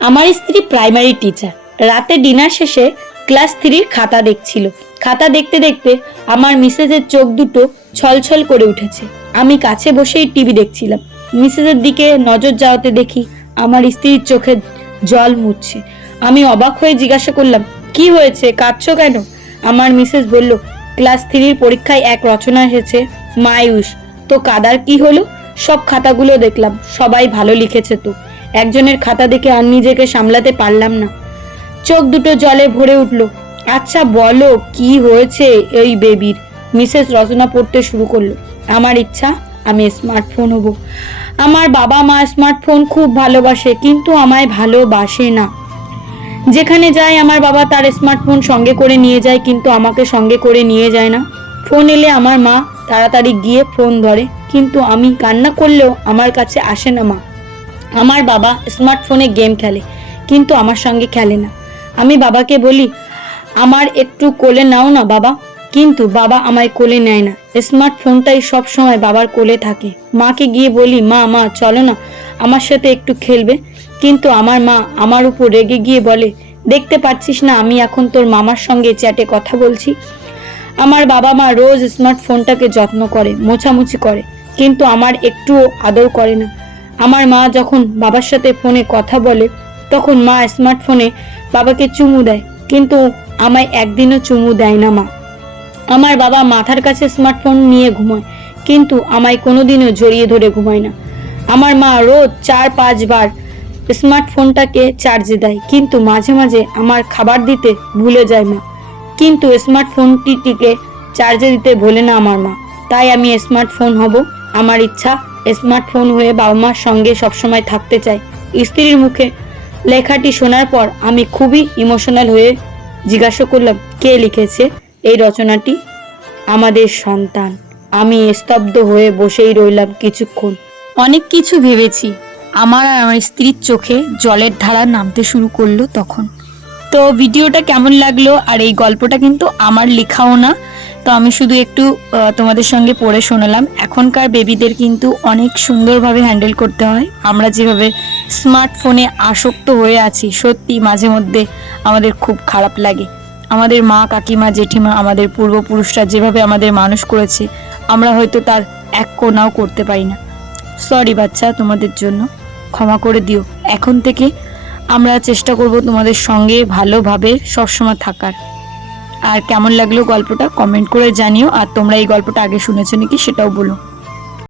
আমার স্ত্রী primary teacher. রাতে ডিনার শেষে ক্লাস 3-র খাতা দেখছিল। খাতা দেখতে দেখতে আমার মিসেসের চোখ দুটো ছলছল করে উঠেছে। আমি কাছে বসেই টিভি দেখছিলাম। মিসেসের দিকে নজর যাওয়াতে দেখি আমার স্ত্রীর চোখে জল মুছছে। আমি অবাক হয়ে জিজ্ঞাসা করলাম, কি হয়েছে, কাঁদছো কেন? আমার মিসেস বলল, ক্লাস 3-র পরীক্ষায় এক রচনা এসেছে, মায়ুস। তো কাদার কি হলো? সব খাতাগুলো দেখলাম, সবাই ভালো লিখেছে। তো একজনের খাতা দেখে আর নিজেকে সামলাতে পারলাম না, চোখ দুটো জলে ভরে উঠল। আচ্ছা বলো, কি হয়েছে এই বেবির? মিসেস রচনা পড়তে শুরু করলো। আমার ইচ্ছা আমি স্মার্টফোন হব। আমার বাবা মা স্মার্টফোন খুব ভালোবাসে, কিন্তু আমায় ভালোবাসে না। যেখানে যায় আমার বাবা তার স্মার্টফোন সঙ্গে করে নিয়ে যায়, কিন্তু আমাকে সঙ্গে করে নিয়ে যায় না। ফোন এলে আমার মা তাড়াতাড়ি গিয়ে ফোন ধরে, কিন্তু আমি কান্না করলেও আমার কাছে আসে না মা। আমার বাবা স্মার্টফোনে গেম খেলে, কিন্তু আমার সঙ্গে খেলে না। আমি বাবাকে বলি, আমার একটু কোলে নাও না বাবা, কিন্তু বাবা আমায় কোলে নেয় না। স্মার্টফোনটাই সব সময় বাবার কোলে থাকে। মাকে গিয়ে বলি, মা মা চলো না, আমার সাথে একটু খেলবে। কিন্তু আমার মা আমার উপর রেগে গিয়ে বলে, দেখতে পাচ্ছিস না আমি এখন তোর মামার সঙ্গে চ্যাটে কথা বলছি। আমার বাবা মা রোজ স্মার্টফোনটাকে যত্ন করে, মোছামুছি করে, কিন্তু আমার একটুও আদর করে না। আমার মা যখন বাবার সাথে ফোনে কথা বলে, তখন মা স্মার্টফোনে বাবাকে চুমু দেয়, কিন্তু আমায় একদিনও চুমু দেয় না মা। আমার বাবা মাথার কাছে স্মার্টফোন নিয়ে ঘুমায়, কিন্তু আমায় কোনোদিনও জড়িয়ে ধরে ঘুমায় না। আমার মা রোজ 4-5 বার স্মার্টফোনটাকে চার্জে দেয়, কিন্তু মাঝে মাঝে আমার খাবার দিতে ভুলে যায় মা। কিন্তু স্মার্টফোনটিকে চার্জে দিতে ভোলে না আমার মা। তাই আমি স্মার্টফোন হব। আমার ইচ্ছা স্মার্টফোন হয়ে বাবা মার সঙ্গে সবসময় থাকতে চাই। স্ত্রীর মুখে লেখাটি শোনার পর আমি খুবই ইমোশনাল হয়ে জিজ্ঞাসা করলাম, কে লিখেছে এই রচনাটি? আমাদের সন্তান। আমি স্তব্ধ হয়ে বসেই রইলাম কিছুক্ষণ। অনেক কিছু ভেবেছি। আমার আর আমার স্ত্রীর চোখে জলের ধারা নামতে শুরু করলো তখন। তো ভিডিওটা কেমন লাগলো? আর এই গল্পটা কিন্তু আমার লেখাও না, তো আমি শুধু একটু তোমাদের সঙ্গে পড়ে শোনালাম। এখনকার বেবিদের কিন্তু অনেক সুন্দরভাবে হ্যান্ডেল করতে হয়। আমরা যেভাবে স্মার্টফোনে আসক্ত হয়ে আছি, সত্যি মাঝে মধ্যে আমাদের খুব খারাপ লাগে। আমাদের মা কাকিমা জেঠিমা আমাদের পূর্বপুরুষরা যেভাবে আমাদের মানুষ করেছে, আমরা হয়তো তার এক কোণাও করতে পারি না। সরি বাচ্চা, তোমাদের জন্য ক্ষমা করে দিও। এখন থেকে আমরা চেষ্টা করব তোমাদের সঙ্গে ভালোভাবে সবসময় থাকার। আর কেমন লাগলো গল্পটা কমেন্ট করে জানিও। আর তোমরা এই গল্পটা আগে শুনেছো নাকি সেটাও বলো।